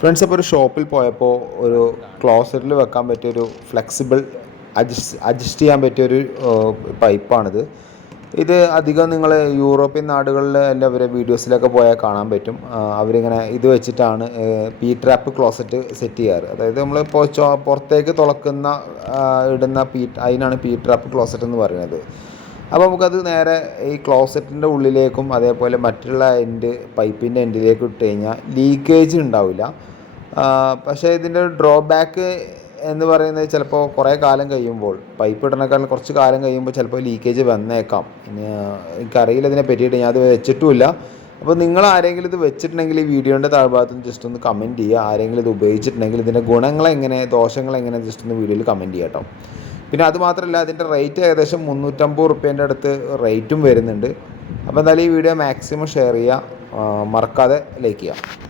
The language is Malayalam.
ഫ്രണ്ട്സ്, അപ്പോൾ ഒരു ഷോപ്പിൽ പോയപ്പോൾ ഒരു ക്ലോസറ്റിൽ വെക്കാൻ പറ്റിയൊരു ഫ്ലെക്സിബിൾ അഡ്ജസ്റ്റ് ചെയ്യാൻ പറ്റിയൊരു പൈപ്പാണിത്. ഇത് അധികം നിങ്ങൾ യൂറോപ്യൻ നാടുകളിൽ എൻ്റെ അവരെ വീഡിയോസിലൊക്കെ പോയാൽ കാണാൻ പറ്റും. അവരിങ്ങനെ ഇത് വെച്ചിട്ടാണ് പി ട്രാപ്പ് ക്ലോസറ്റ് സെറ്റ് ചെയ്യാറ്. അതായത് നമ്മളിപ്പോൾ പുറത്തേക്ക് തുളക്കുന്ന ഇടുന്ന അതിനാണ് പി ട്രാപ്പ് ക്ലോസറ്റ് എന്ന് പറയുന്നത്. അപ്പോൾ നമുക്കത് നേരെ ഈ ക്ലോസറ്റിൻ്റെ ഉള്ളിലേക്കും അതേപോലെ മറ്റുള്ള പൈപ്പിൻ്റെ എൻഡിലേക്കും ഇട്ട് കഴിഞ്ഞാൽ ലീക്കേജ് ഉണ്ടാവില്ല. പക്ഷേ ഇതിൻ്റെ ഒരു ഡ്രോബാക്ക് എന്ന് പറയുന്നത് ചിലപ്പോൾ കുറേ കാലം കഴിയുമ്പോൾ പൈപ്പ് ഇടണേക്കാളും കുറച്ച് കാലം കഴിയുമ്പോൾ ചിലപ്പോൾ ലീക്കേജ് വന്നേക്കാം. എനിക്കറിയില്ല ഇതിനെ പറ്റിയിട്ട്, ഞാൻ അത് വെച്ചിട്ടുമില്ല. അപ്പോൾ നിങ്ങൾ ആരെങ്കിലും ഇത് വെച്ചിട്ടുണ്ടെങ്കിൽ ഈ വീഡിയോൻ്റെ താഴ്ഭാഗത്ത് ജസ്റ്റ് ഒന്ന് കമൻറ്റ് ചെയ്യുക. ആരെങ്കിലും ഇത് ഉപയോഗിച്ചിട്ടുണ്ടെങ്കിൽ ഇതിൻ്റെ ഗുണങ്ങളെങ്ങനെ ദോഷങ്ങളെങ്ങനെ ജസ്റ്റ് ഒന്ന് വീഡിയോയിൽ കമൻറ്റ് ചെയ്യാം കേട്ടോ. പിന്നെ അതുമാത്രമല്ല, അതിൻ്റെ റേറ്റ് ഏകദേശം 350 റുപ്യേൻ്റെ അടുത്ത് റേറ്റും വരുന്നുണ്ട്. അപ്പോൾ എന്തായാലും ഈ വീഡിയോ മാക്സിമം ഷെയർ ചെയ്യുക, മറക്കാതെ ലൈക്ക് ചെയ്യുക.